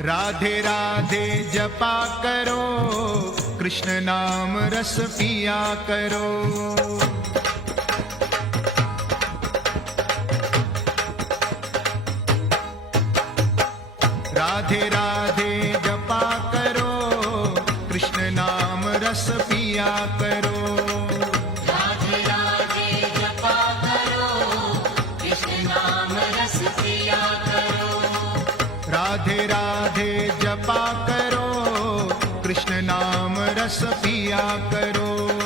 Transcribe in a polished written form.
राधे राधे जपा करो, कृष्ण नाम रस पिया करो। राधे राधे जपा करो, कृष्ण नाम रस पिया करो। राधे राधे जपा करो, कृष्ण नाम रस पिया करो। राधे राधे जपा करो, कृष्ण नाम रस पिया करो।